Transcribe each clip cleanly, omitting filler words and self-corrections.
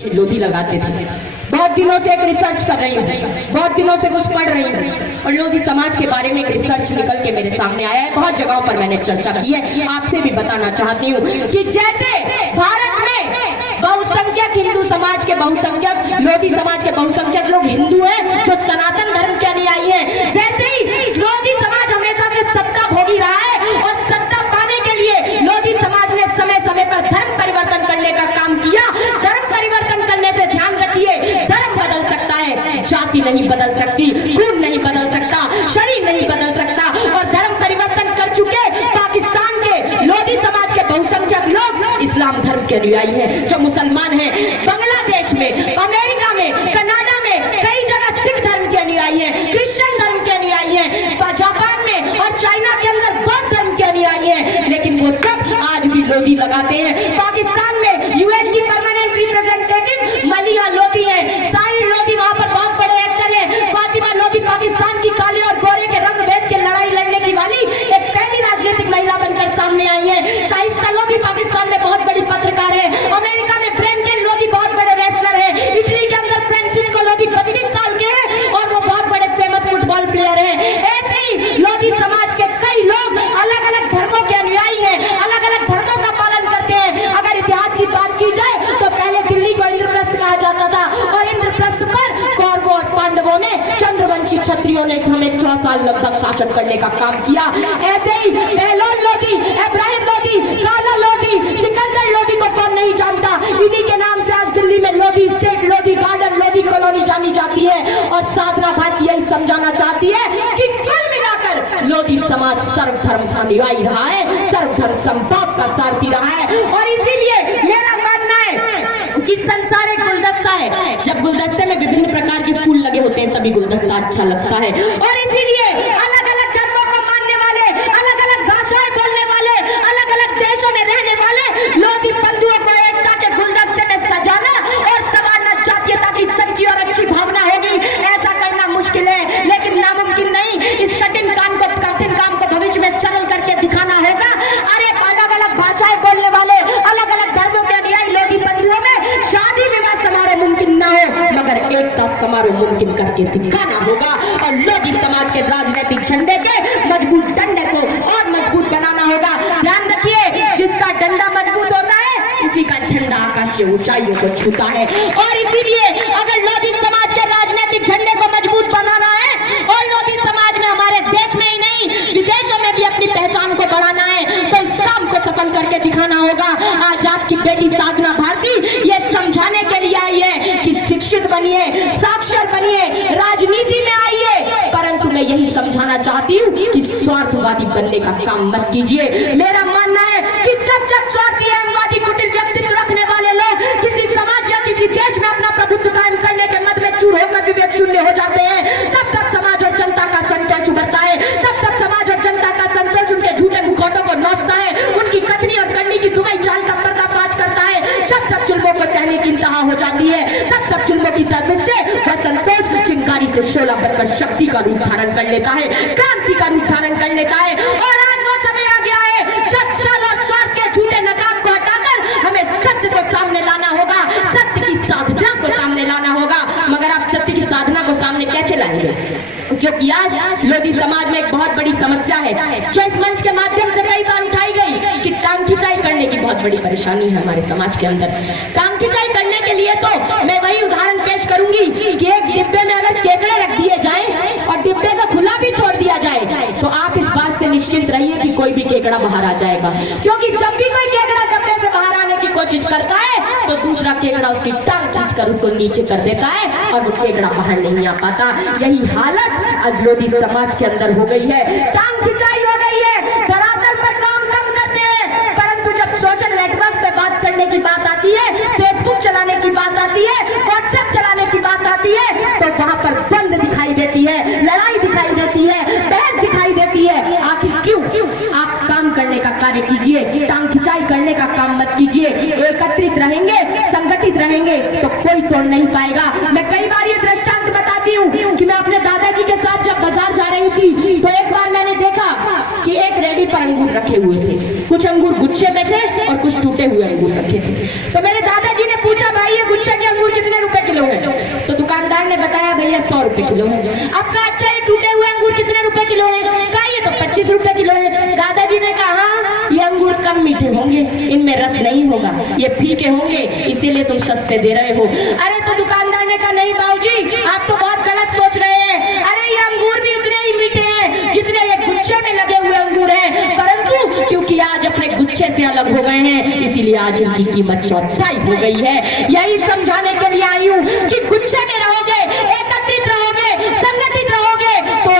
पीछे लोधी लगाते थे। बहुत दिनों से एक रिसर्च कर रही हूँ, बहुत दिनों से कुछ पढ़ रही हूँ और लोधी समाज के बारे में एक रिसर्च निकल के मेरे सामने आया है। बहुत जगहों पर मैंने चर्चा की है, आपसे भी बताना चाहती हूँ कि जैसे भारत में बहुसंख्यक हिंदू समाज के बहुसंख्यक लोधी समाज के बहुसंख्यक लोग हिंदू हैं जो सनातन धर्म के अनुयायी हैं, वैसे ही लोधी समाज हमेशा से सत्ता भोगी रहा है और सत्ता पाने के लिए लोधी समाज ने समय समय पर धर्म परिवर्तन करने का काम किया। धर्म परिवर्तन करने से ध्यान रखिए, धर्म बदल सकता है, जाति नहीं बदल सकती, खून नहीं बदल सकता, शरीर नहीं बदल सकता। और धर्म परिवर्तन कर चुके पाकिस्तान के लोधी समाज के बहुसंख्यक लोग इस्लाम धर्म के अनुयायी हैं, जो मुसलमान हैं। बांग्लादेश में, अमेरिका में, कनाडा में कई जगह सिख धर्म के अनुयायी हैं, क्रिश्चियन धर्म के अनुयायी हैं, जापान में और चाइना के अंदर बौद्ध धर्म के अनुयायी हैं, लेकिन वो सब आज भी लोधी लगाते हैं। पाकिस्तान में यूएन की परमानेंट रिप्रेजेंटेटिव मलिया लोधी है, साहिर लोधी वहां पर बहुत बड़े एक्टर है, फातिमा लोधी पाकिस्तान की काले और गोरे के रंग भेद के लड़ाई लड़ने की वाली एक पहली राजनीतिक महिला बनकर सामने आई है। शाइस्ता लोधी पाकिस्तान में बहुत बड़ी पत्रकार है, अमेरिका में ब्रेंडन लोधी बहुत बड़े रेसलर है, इटली के अंदर फ्रांसिस्को लोधी 32 साल के हैं और वो बहुत बड़े फेमस फुटबॉल प्लेयर है। ऐसे ही लोधी समाज के कई लोग अलग अलग धर्मों के अनुयायी हैं, अलग अलग धर्मों का पालन करते हैं। अगर इतिहास की बात की जाए तो पहले दिल्ली को इंद्रप्रस्थ कहा जाता था और इंद्रप्रस्थ पर कौरवों और पांडवों ने, चंद्रवंशी क्षत्रियों ने हमें 100 साल लगभग शासन करने का काम किया। ऐसे ही पहलौन लोधी, इब्राहिम लोधी, काला लोधी, सिकंदर लोधी को कौन नहीं जानता। इन्हीं के नाम से आज दिल्ली में Lodhi state, Lodhi garden, Lodhi colony जानी जाती है। और साधना भारती यही समझाना चाहती है कि कुल मिलाकर लोधी समाज सर्वधर्म का अनुयायी रहा है, सर्वधर्म संभाव का सारथी रहा है। और इसीलिए मेरा मानना है कि संसार एक गुलदस्ता है, जब गुलदस्ते में विभिन्न प्रकार के फूल लगे होते हैं तभी गुलदस्ता अच्छा लगता है। और इसीलिए अलग अलग धर्मों को मानने वाले, अलग अलग भाषाएं बोलने वाले, अलग अलग देशों में रहने वाले लोधी बंधुओं को एकता के गुलदस्ते में सजाना और संवारना जातीयता की सच्ची और अच्छी भावना होगी। ऐसा करना मुश्किल है लेकिन नामुमकिन नहीं। इस कठिन काम को भविष्य में सरल करके दिखाना होगा। अरे अलग अलग भाषाएं बोलने वाले, अलग अलग धर्मों के अनुयायी लोधी बंधुओं में शादी विवाह समारोह मुमकिन न हो मगर एकता समारोह मुमकिन करके दिखाना होगा। और लोधी समाज के राजनीतिक झंडे के मजबूत डंडे को और मजबूत बनाना होगा। ध्यान रखिए, जिसका डंडा मजबूत होता है उसी का झंडा आकाशीय ऊंचाइयों को छूता है। और इसीलिए अगर लोधी समाज के राजनीतिक झंडे को मजबूत बनाना है और लोधी समाज में हमारे देश में ही नहीं विदेशों में भी अपनी पहचान को बढ़ाना है तो इस काम को सफल करके दिखाना होगा। आज आपकी बेटी साधना भारती ये समझाने के लिए आई है कि शिक्षित बनिए, साक्षर बनिए, राजनीति में आइए, परंतु मैं यही समझाना चाहती हूँ कि स्वार्थवादी बनने का काम मत कीजिए। मेरा मानना है कि जब स्वार्थी एवंवादी कुटिल व्यक्तित्व रखने वाले लोग किसी समाज या किसी देश में अपना प्रभुत्व कायम करने के मद में चूर होकर विवेक शून्य हो जाते हैं, तब तक समाज और जनता का संतोष उभरता है, तब तक समाज और जनता का संतोष उनके झूठे मुखौटों को नोचता है, उनकी कथनी और करनी की दुबई चाल का पर्दाफाश करता है। जब तक जुल्मों को सहने की इंतहा हो जाती है तब तक जुल्मों की तरफ से वह संतोष चिंगारी से शोला बनकर शक्ति का रूप धारण कर लेता है, क्रांति का रूप धारण कर लेता है। और आज वो समय आ गया है जब छल और स्वार्थ के झूठे नकाब को हटाकर हमें सत्य को सामने लाना होगा, सत्य की साधना को सामने लाना होगा। मगर आप सत्य की साधना को सामने कैसे लाएंगे? क्योंकि आज लोधी समाज में एक बहुत बड़ी समस्या है जो इस मंच के माध्यम से कई बार उठाई गई कि टांग खिंचाई करने की बहुत बड़ी परेशानी है हमारे समाज के अंदर। टांग खिंचाई करने के लिए तो मैं वही उदाहरण पेश करूंगी कि एक डिब्बे में अगर केकड़े रख दिए जाए और डिब्बे को खुला भी छोड़ दिया जाए तो आप इस बात से निश्चिंत रहिए कि कोई भी केकड़ा बाहर आ जाएगा। क्योंकि जब भी कोई केकड़ा डब्बे से बाहर आने की कोशिश करता है तो दूसरा केकड़ा उसकी टांग खींचकर उसको नीचे कर देता है और वो केकड़ा बाहर नहीं आ पाता। यही हालत आज लोधी समाज के अंदर हो गई है। टांग खिंचाई हो गई है, धरातल पर काम कम करते हैं, परंतु जब सोशल नेटवर्क पे बात करने की बात आती है, फेसबुक चलाने की बात आती है, व्हाट्सएप चलाने की बात आती है तो वहां पर बंद दिखाई देती है, लड़ाई दिखाई देती है, बहस दिखाई देती है। आखिर क्यों? आप काम करने का कार्य कीजिए, टांग खिंचाई करने का काम मत कीजिए। एकत्रित रहेंगे, संगठित रहेंगे तो कोई तोड़ नहीं पाएगा। मैं कई बार ये दृष्टांत बताती हूँ कि मैं अपने दादाजी के साथ जब बाजार जा रही थी तो एक बार मैंने देखा कि एक रेडी पर अंगूर रखे हुए थे, कुछ अंगूर गुच्छे में थे और कुछ टूटे हुए अंगूर रखे थे। तो मेरे दादाजी ने पूछा, भाई ये गुच्छे के 100 रुपए किलो है। अब कहा अच्छा ये टूटे हुए अंगूर कितने रुपए किलो है? कहा ये तो 25 रुपए किलो है। दादाजी ने कहा ये अंगूर कम मीठे होंगे, इनमें रस नहीं होगा, ये फीके होंगे, इसीलिए तुम सस्ते दे रहे हो। अरे तो दुकानदार ने कहा नहीं बाबूजी आप तो बहुत गलत सोच रहे हैं, अरे ये अंगूर भी उतने ही मीठे हैं जितने ये गुच्छे में लगे हुए अंगूर हैं, परंतु क्योंकि आज अपने गुच्छे से अलग हो गए हैं इसीलिए आज इनकी कीमत चौथाई हो गई है। यही समझाने के लिए आई हूँ कि गुच्छे में रहोगे, एकत्रित रहोगे, संगठित रहोगे तो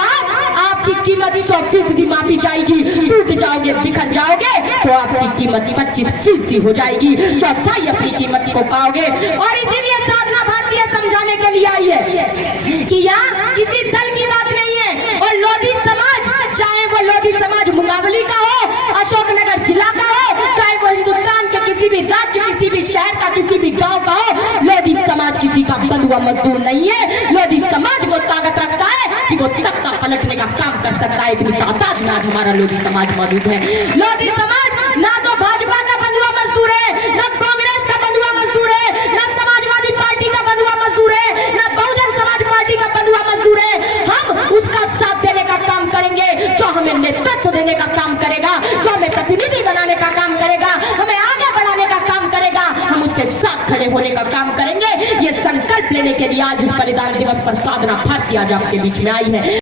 आपकी कीमत 100% मापी जाएगी। टूट जाओगे, बिखर जाओगे तो आपकी कीमत 25% हो जाएगी, चौथाई अपनी कीमत को पाओगे। और इसीलिए साधना भारतीय समझाने के लिए आई है कि यहाँ किसी दल की बात नहीं है। और लोधी समाज, चाहे वो लोधी समाज मुकाबली का हो, अशोकनगर जिला का हो, चाहे वो हिंदुस्तान के किसी भी राज्य, किसी भी शहर का, किसी भी गांव का हो, लोधी समाज किसी का बंधुआ मजदूर नहीं है। लोधी समाज वो ताकत रखता है कि वो तख्ता पलटने का काम कर सकता है। इतनी तादाद में आज हमारा लोधी समाज मौजूद है। लोधी समाज ना तो भाजपा का बंधुआ मजदूर है, ना कांग्रेस का बंधुआ मजदूर है, ना समाजवादी पार्टी का बंधुआ मजदूर है, ना बहुजन समाज पार्टी का बंधुआ मजदूर है। हम उसका साथ देने का काम करेंगे जो हमें नेतृत्व देने का काम करेगा, जो हमें प्रतिनिधि बनाने का काम करेगा, हमें आगे बढ़ाने का काम करेगा, हम उसके साथ खड़े होने का काम करेंगे। ये संकल्प लेने के लिए आज बलिदान दिवस पर साधना भारती आज आपके बीच में आई है।